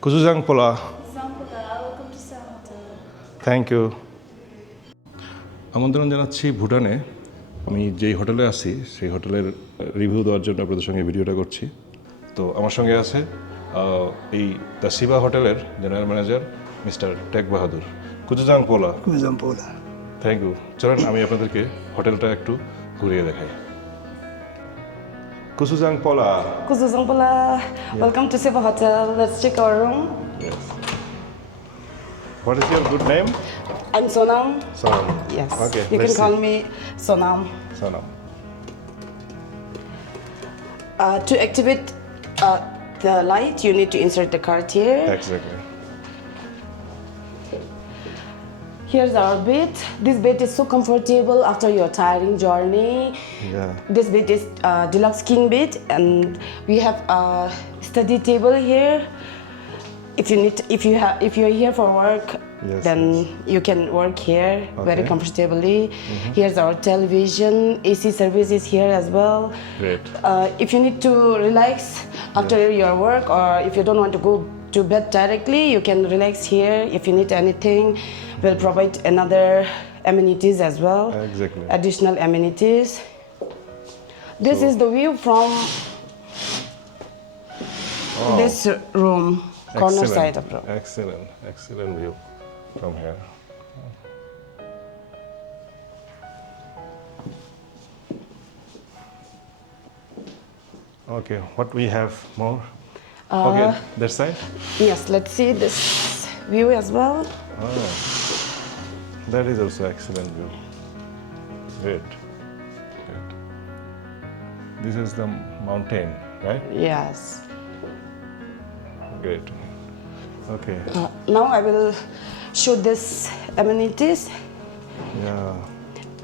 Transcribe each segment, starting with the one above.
Kuzuzang Pola. welcome to Sam Hotel. Thank you. আমন্ত্রণ জানাচ্ছি ভুটানে। আমি যেই হোটেলে আছি সেই হোটেলের রিভিউ দেওয়ার জন্য আপনাদের সঙ্গে ভিডিওটা করছি। তো আমার সঙ্গে আছে এই দ্য শিবা হোটেলের general manager mister Tek Bahadur. কুজুজাং পোলা। Kuzam Pola. Thank you. চলেন আমি আপনাদেরকে হোটেলটা একটু ঘুরিয়ে দেখাই। কুজুজাং পোলা। Welcome to Siva Hotel. Let's check our room. Yes. What is your good name? I'm Sonam. Sonam. Yes. Okay. You can let's call see. me Sonam. Sonam. To activate the light, you need to insert the card here. Exactly. Here's our bed. This bed is so comfortable after your tiring journey. Yeah. This bed is deluxe king bed, and we have a study table here. If you're here for work, Yes, then you can work here very Okay. comfortably. Here's our television. AC service is here as well. Great. If you need to relax after your work, or if you don't want to go to bed directly, you can relax here. If you need anything, we'll provide another amenities as well. Exactly. Additional amenities. This is the view from this room, corner side of room. Excellent view from here. Okay, what we have more? Okay, that side? Yes, let's see this view as well. That is also excellent view. Great. This is the mountain, right? Yes. Great. Okay. Now I will show this amenities. Yeah.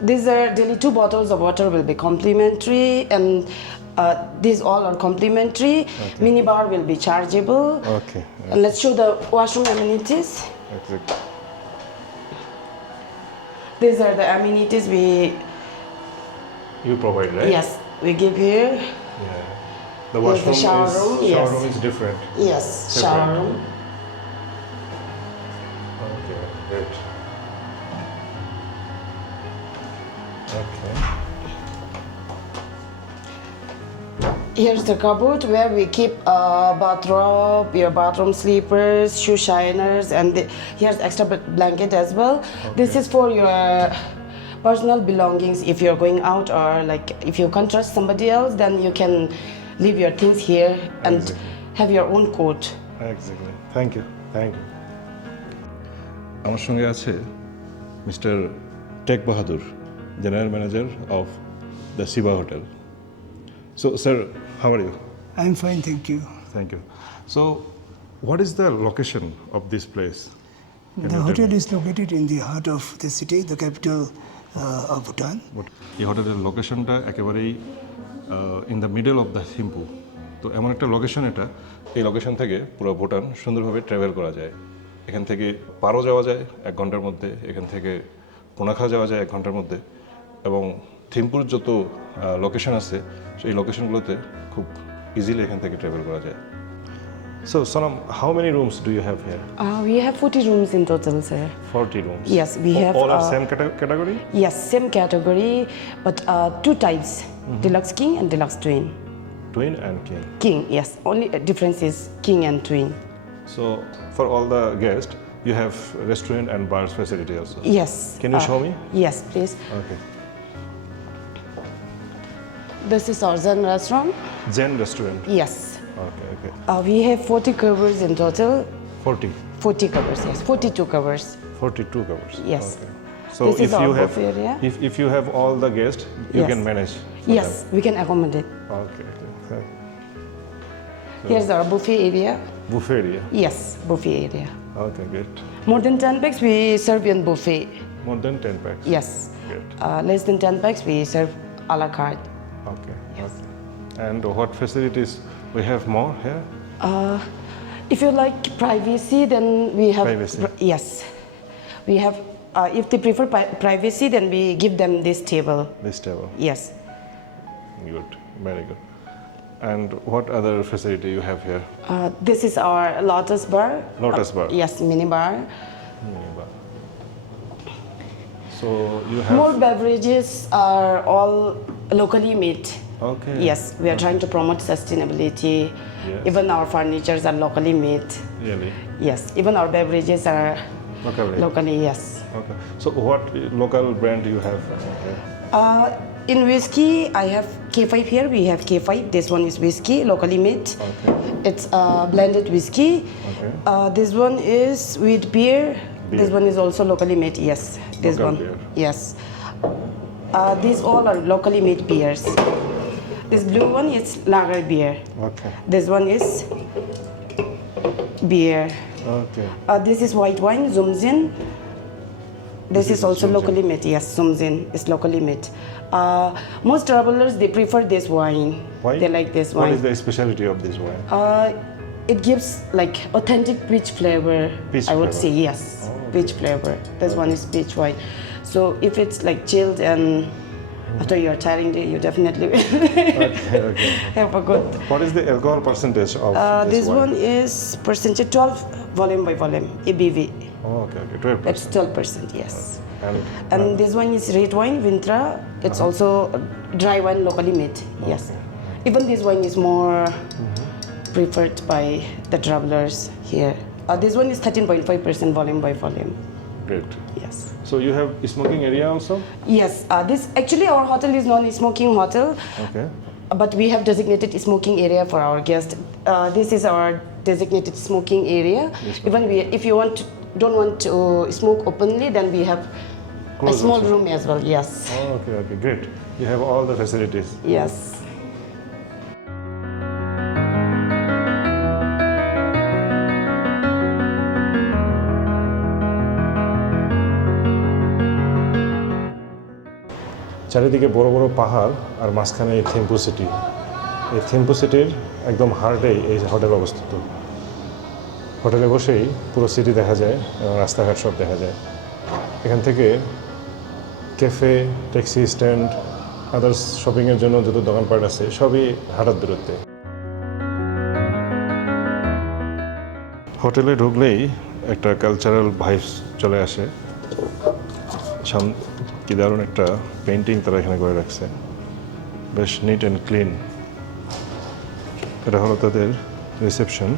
These are daily 2 bottles of water will be complimentary, and these all are complimentary. Mini bar will be chargeable. Okay. And let's show the washroom amenities. Exactly. These are the amenities You provide, right? yes, we give here. Yeah. The Here's the washroom shower room, yes. shower room is different. Yes, Separate. shower room. Okay, great. Okay. Here's the cupboard where we keep bathrobe, your bathroom sleepers, shoe shiners, and here's extra blanket as well. This is for your personal belongings. If you're going out, or like if you can't trust somebody else, then you can leave your things here and Exactly. have your own coat. Exactly. Thank you. আমার সঙ্গে আছে mister Tek Bahadur, general manager of the Shiva hotel. So, sir, how are you? I'm fine, thank you. Thank you. So, what is the location of this place? Can The you hotel tell me? is located in the heart of the city, the capital of Bhutan. এই হোটেলের লোকেশনটা একেবারেই in the middle of the Thimphu. তো এমন একটা location এটা, এই location থেকে পুরো ভুটান সুন্দরভাবে ট্রাভেল করা যায়। এখান থেকে পারো যাওয়া যায় 1 ঘন্টার মধ্যে, এখান থেকে কোনাখা যাওয়া যায় 1 ঘন্টার মধ্যে, এবং থিম্পুর যত লোকেশন আছে সেই লোকেশনগুলোতে খুব ইজিলি এখান থেকে ট্রাভেল করা যায়। So, Sonam, how many rooms do you have here? We have 40 rooms in total, sir. 40 rooms. Yes, we have, All are same category? Yes, same category, but 2 types, deluxe king and deluxe twin. Twin and king. King, yes, only difference is king and twin. So, for all the guests, you have restaurant and bars facility also. Yes. Can you show me? Yes, please. Okay. This is our Zen restaurant. Zen restaurant. Yes. Okay. We have 40 covers in total. 40. 40 covers, yes. 42 covers. 42 covers. Yes. Okay. So This is if you our have buffet area. if you have all the guests, you Yes. can manage. for Yes, we can accommodate. them. Okay. Here's our buffet area. Buffet area. Yes, buffet area. Okay, great. More than 10 packs, we serve in buffet. More than 10 packs. Yes. Great. Less than 10 packs, we serve a la carte. Okay. And what facilities we have more here? If you like privacy, then we have. Privacy. Yes, we have. If they prefer privacy, then we give them this table. This table. Yes. Good. Very good. And what other facility you have here? This is our lotus bar. Lotus bar. Yes, mini bar. Minibar. So you have. More beverages are all locally made. Okay. Yes, we are trying to promote sustainability. Yes. Even our furnitures are locally made. Really? Yes, even our beverages are Locally. locally, yes. Okay. So what local brand do you have here? In whiskey, I have K5 here. We have K5. This one is whiskey, locally made. Okay. It's blended whiskey. Okay. This one is with beer. Beer. This one is also locally made. Yes, this Local one. beer. Yes. These all are locally made beers. This blue one is lager beer. Okay. This one is beer. Okay. This is white wine, Zumzin. This is also Zumzin. locally made. Yes, Zumzin is locally made. Most travelers, they prefer this wine. Why? They like this What wine. is the specialty of this wine? It gives like authentic peach flavor. Peach I would flavor. say yes, peach flavor. This one is peach wine. So if it's like chilled and after your tiring day, you definitely Okay. have a good. What is the alcohol percentage of This wine? one is percentage 12 volume by volume ABV. Oh, okay. 12%. It's 12%. Yes. And And this one is red wine, Vintra. It's also dry wine, locally made. Yes. Even this wine is more preferred by the travelers here. This one is 13.5% volume by volume. great. Yes. So you have smoking area also? Yes. This actually our hotel is non-smoking hotel, Okay. but we have designated smoking area for our guests. This is our designated smoking area. Even if you don't want to smoke openly, then we have a Close small also. room as well. Yes. Oh, okay, great. You have all the facilities. Yes. চারিদিকে বড় বড় পাহাড় আর মাঝখানে এই Thimphu city. এই থিম্পু সিটির একদম হার্টেই এই হোটেল অবস্থিত। হোটেলে বসেই পুরো সিটি দেখা যায় এবং রাস্তাঘাট সব দেখা যায়। এখান থেকে ক্যাফে, ট্যাক্সি স্ট্যান্ড, আদার্স শপিংয়ের জন্য যত দোকানপাট আছে সবই হাঁটার দূরত্বে। হোটেলে ঢুকলেই একটা কালচারাল ভাইবস চলে আসে। কি দারুণ একটা পেন্টিং তারা এখানে করে রাখছে, বেশ নিট অ্যান্ড ক্লিন। এটা হলো তাদের রিসেপশন।